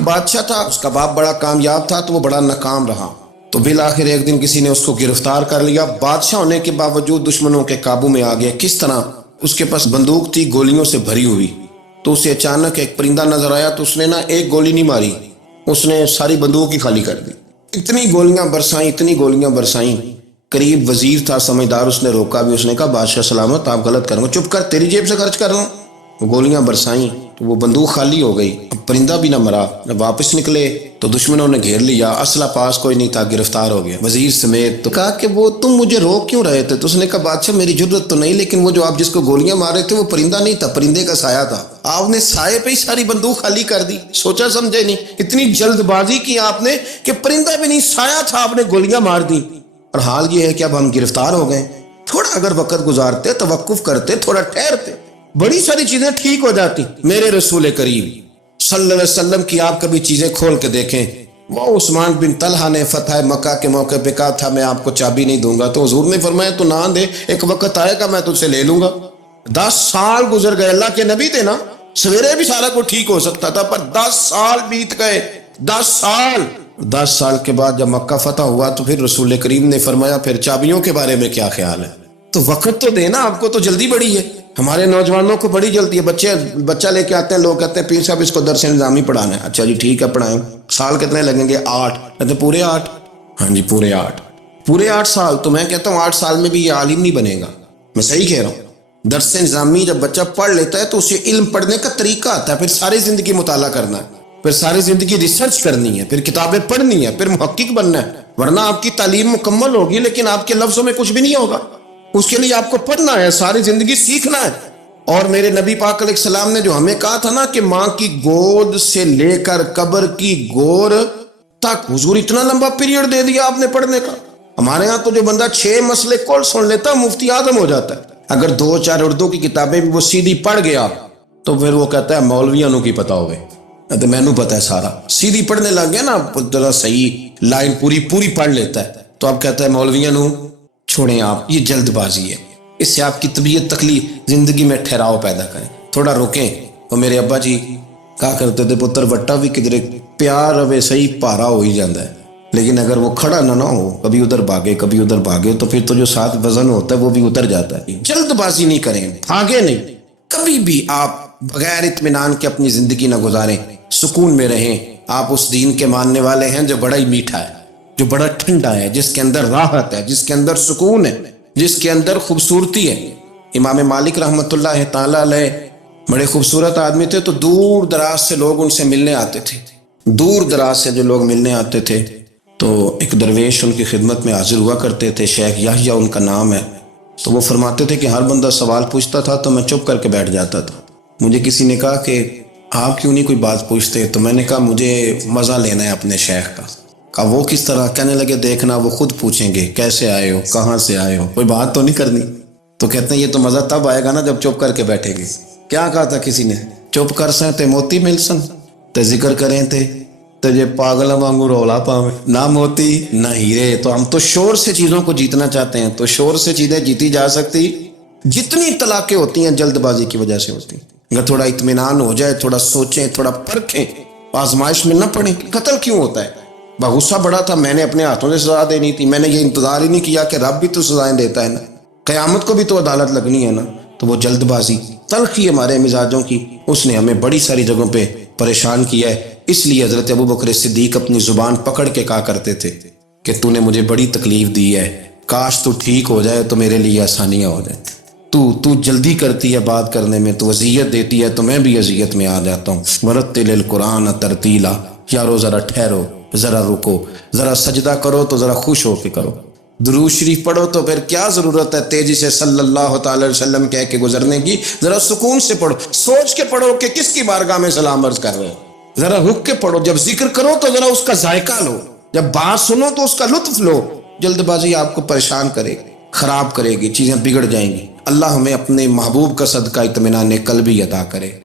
ایک بادشاہ تھا، اس کا باپ بڑا کامیاب تھا تو وہ بڑا ناکام رہا، تو بالآخر ایک دن کسی نے اس کو گرفتار کر لیا۔ بادشاہ ہونے کے باوجود دشمنوں کے قابو میں آ گیا۔ کس طرح؟ اس کے پاس بندوق تھی گولیوں سے بھری ہوئی، تو اسے اچانک ایک پرندہ نظر آیا تو اس نے ایک گولی نہیں ماری، اس نے ساری بندوق ہی خالی کر دی۔ اتنی گولیاں برسائیں۔ قریب وزیر تھا سمجھدار، اس نے روکا بھی، اس نے کہا بادشاہ سلامت، آپ غلط کر رہے ہو، چپ کر، تیری جیب سے خرچ کر رہا ہوں۔ گولیاں برسائیں تو وہ بندوق خالی ہو گئی، پرندہ بھی نہ مرا۔ جب واپس نکلے تو دشمنوں نے گھیر لیا، اسلحہ پاس کوئی نہیں تھا، گرفتار ہو گیا وزیر سمیت۔ تو کہا کہ وہ تم مجھے روک کیوں رہے تھے؟ تو اس نے کہا بادشاہ میری جرت تو نہیں، لیکن وہ جو آپ جس کو گولیاں مار رہے تھے وہ پرندہ نہیں تھا، پرندے کا سایہ تھا، آپ نے سائے پہ ہی ساری بندوق خالی کر دی، سوچا سمجھے نہیں، اتنی جلد بازی کی آپ نے کہ پرندہ بھی نہیں سایہ تھا، آپ نے گولیاں مار دی۔ اور حال یہ ہے کہ اب ہم گرفتار ہو گئے، تھوڑا اگر وقت گزارتے، توقف کرتے، تھوڑا ٹھہرتے، بڑی ساری چیزیں ٹھیک ہو جاتی۔ میرے رسول کریم صلی اللہ علیہ وسلم کی آپ کبھی چیزیں کھول کے دیکھیں۔ وہ عثمان بن طلحہ نے فتح مکہ کے موقع پہ کہا تھا میں آپ کو چابی نہیں دوں گا، تو حضور نے فرمایا تو نہ دے، ایک وقت آئے گا میں تجھ سے لے لوں گا۔ 10 سال گزر گئے، اللہ کے نبی تھے نا، سویرے بھی سارا کو ٹھیک ہو سکتا تھا، پر 10 سال بیت گئے، 10 سال کے بعد جب مکہ فتح ہوا تو پھر رسول کریم نے فرمایا پھر چابیوں کے بارے میں کیا خیال ہے؟ تو وقت تو دینا، آپ کو تو جلدی بڑی ہے، ہمارے نوجوانوں کو بڑی جلدی ہے۔ بچہ لے کے آتے ہیں، لوگ کہتے ہیں پیر صاحب اس کو درس نظامی پڑھانا ہے، اچھا جی ٹھیک ہے پڑھائیں، سال کتنے لگیں گے؟ 8، کہتے ہیں پورے 8؟ ہاں جی پورے 8 سال۔ تو میں کہتا ہوں 8 سال میں بھی یہ عالم نہیں بنے گا، میں صحیح کہہ رہا ہوں۔ درس نظامی جب بچہ پڑھ لیتا ہے تو اسے علم پڑھنے کا طریقہ آتا ہے، پھر ساری زندگی مطالعہ کرنا ہے، پھر ساری زندگی ریسرچ کرنی ہے، پھر کتابیں پڑھنی ہے، پھر محقق بننا ہے، ورنہ آپ کی تعلیم مکمل ہوگی لیکن آپ کے لفظوں میں کچھ بھی نہیں ہوگا۔ اس کے لیے آپ کو پڑھنا ہے، ساری زندگی سیکھنا ہے۔ اور میرے نبی پاک علیہ السلام نے جو ہمیں کہا تھا نا کہ ماں کی گود سے لے کر قبر کی گور تک، حضور اتنا لمبا پیریڈ دے دیا آپ نے پڑھنے کا۔ ہمارے ہاں تو جو بندہ 6 مسئلے کل سن لیتا مفتی اعظم ہو جاتا ہے، اگر 2-4 اردو کی کتابیں بھی وہ سیدھی پڑھ گیا تو پھر وہ کہتا ہے مولویوں کی پتا ہوگے، تو میں نو پتا ہے سارا، سیدھی پڑھنے لگ گیا نا، ذرا صحیح لائن پوری پڑھ لیتا ہے تو اب کہتا ہے مولویوں نو چھوڑیں آپ، یہ جلد بازی ہے، اس سے آپ کی طبیعت تکلیف، زندگی میں ٹھہراؤ پیدا کریں، تھوڑا روکیں۔ اور میرے ابا جی کہا کرتے تھے پتر وٹا بھی کدھر پیار ہوئے صحیح پارا ہو ہی جاتا ہے، لیکن اگر وہ کھڑا نہ ہو، کبھی ادھر بھاگے تو پھر تو جو ساتھ وزن ہوتا ہے وہ بھی اتر جاتا ہے۔ جلد بازی نہیں کریں، بھاگے نہیں، کبھی بھی آپ بغیر اطمینان کے اپنی زندگی نہ گزاریں، سکون میں رہیں۔ آپ اس دین کے ماننے والے ہیں جو بڑا ہی میٹھا ہے، جو بڑا ٹھنڈا ہے، جس کے اندر راحت ہے، جس کے اندر سکون ہے، جس کے اندر خوبصورتی ہے۔ امام مالک رحمۃ اللہ تعالیٰ علیہ بڑے خوبصورت آدمی تھے، تو دور دراز سے لوگ ان سے ملنے آتے تھے، دور دراز سے جو لوگ ملنے آتے تھے تو ایک درویش ان کی خدمت میں حاضر ہوا کرتے تھے، شیخ یحییٰ ان کا نام ہے۔ تو وہ فرماتے تھے کہ ہر بندہ سوال پوچھتا تھا تو میں چپ کر کے بیٹھ جاتا تھا۔ مجھے کسی نے کہا کہ آپ کیوں نہیں کوئی بات پوچھتے؟ تو میں نے کہا مجھے مزہ لینا ہے اپنے شیخ کا۔ کہا وہ کس طرح؟ کہنے لگے دیکھنا وہ خود پوچھیں گے کیسے آئے ہو، کہاں سے آئے ہو، کوئی بات تو نہیں کرنی۔ تو کہتے ہیں یہ تو مزہ تب آئے گا نا جب چپ کر کے بیٹھے گے۔ کیا کہا تھا کسی نے؟ چپ کر سیں تے موتی مل سن، تے ذکر کریں تے تجھے پاگل وانگو رولا پاویں، نہ موتی نہ ہیرے۔ تو ہم تو شور سے چیزوں کو جیتنا چاہتے ہیں، تو شور سے چیزیں جیتی جا سکتی، جتنی طلاقیں ہوتی ہیں جلد بازی کی وجہ سے ہوتی ہیں۔ اگر تھوڑا اطمینان ہو جائے، تھوڑا سوچیں، تھوڑا پرکھیں، آزمائش میں نہ پڑیں۔ قتل کیوں ہوتا ہے؟ غصہ بڑا تھا، میں نے اپنے ہاتھوں سے سزا دینی تھی، میں نے یہ انتظار ہی نہیں کیا کہ رب بھی تو سزائیں دیتا ہے نا، قیامت کو بھی تو عدالت لگنی ہے نا۔ تو وہ جلد بازی، تلخی ہمارے مزاجوں کی، اس نے ہمیں بڑی ساری جگہوں پہ پریشان کیا ہے۔ اس لیے حضرت ابوبکر صدیق اپنی زبان پکڑ کے کہا کرتے تھے کہ تو نے مجھے بڑی تکلیف دی ہے، کاش تو ٹھیک ہو جائے تو میرے لیے آسانیاں ہو جائیں۔ تو جلدی کرتی ہے بات کرنے میں، تو اذیت دیتی ہے تو میں بھی اذیت میں آ جاتا ہوں۔ ورتل القرآن ترتیلا، یارو ذرا ٹھہرو، ذرا رکو، ذرا سجدہ کرو تو ذرا خوش ہو کے کرو، درود شریف پڑھو تو پھر کیا ضرورت ہے تیزی سے صلی اللہ تعالی علیہ وسلم کہہ کے گزرنے کی، ذرا سکون سے پڑھو، سوچ کے پڑھو کہ کس کی بارگاہ میں سلام عرض کر رہے ہو، ذرا رک کے پڑھو، جب ذکر کرو تو ذرا اس کا ذائقہ لو، جب بات سنو تو اس کا لطف لو۔ جلد بازی آپ کو پریشان کرے گی، خراب کرے گی، چیزیں بگڑ جائیں گی۔ اللہ ہمیں اپنے محبوب کا صدقہ اطمینان قلبی عطا کرے۔